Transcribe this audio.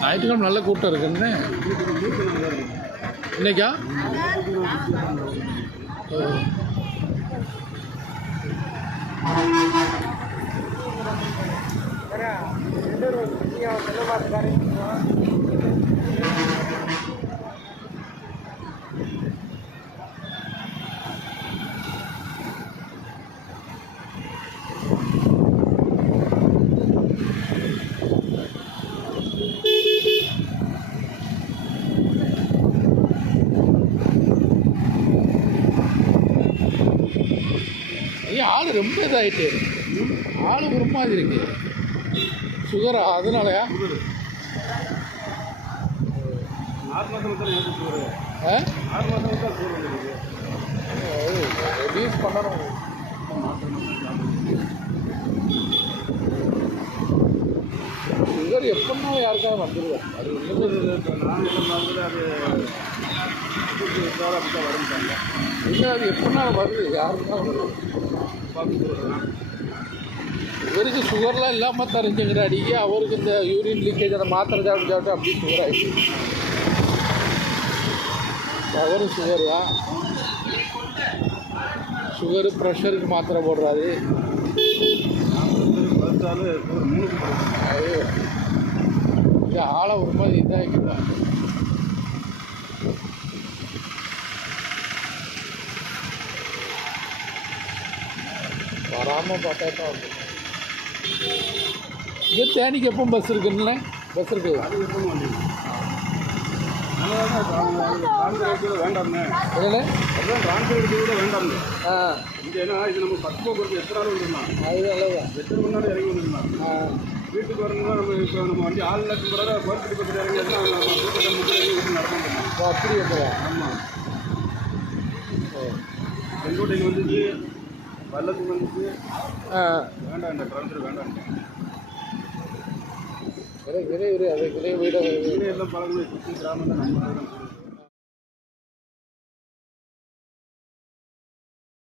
ஞாயிற்றுக்கிழமை நல்ல கூட்டம் இருக்குன்னு இன்னைக்கா? ஆள் ரொம்ப இதாகிட்டு ஆள் ஒரு மாதிரி இருக்கு. சுகரா? அதனாலயா? ரெடியூஸ் பண்ணணும். சுகர் எப்படின்னா யாருக்காவது வந்துடுது. அது இல்லை, அது எப்படின்னா வருது, யாருக்குன்னா வருது. இவருக்கு சுகர்லாம் இல்லாமல் தெரிஞ்சுங்கிற அடிக்கி அவருக்கு இந்த யூரின் லீக்கேஜ் அந்த மாத்திரை சாப்பிட்டு அப்படி சுகர் ஆகிடுச்சு. அவரும் சுகர் தான். சுகரு ப்ரெஷருக்கு மாத்திரை போடுறாரு. இது ஆளை ஒரு மாதிரி இதாகிக்கலாம். வராமல் பார்த்தா தான் வந்து இங்கே தேனிக்கு எப்போ பஸ் இருக்குன்னு? பஸ் இருக்கு. வேண்டாம்ண்ணே இல்லை ட்ரான்ஸ்ஃபர் எடுத்து கூட வேண்டாம்ண்ணே. இது ஏன்னா இது நம்ம பஸ் போக்குவரத்து எத்தனை நாள் வந்துடலாம். அது நல்லதா. எத்தனை மணி நேரம் இறங்கி வந்துடலாம். வீட்டுக்கு வரணும்னா நம்ம இப்போ நம்ம வண்டி ஆள் லட்சம் பிறகு கோயம்புத்தூர் பக்கத்தில் இறங்கி நம்ம வீட்டுக்கு நடக்கும். அப்படி வைக்கலாம். ஆமாம், செங்கோட்டைக்கு வந்துச்சு, பல்லத்துக்கு வந்துச்சு. வேண்டாம், இந்த ட்ரான்ஸ்ஃபர் வேண்டாம். விரை அதை விரை வீடாக எல்லாம் பழகணும். சுற்றி கிராமம் தான் நம்ம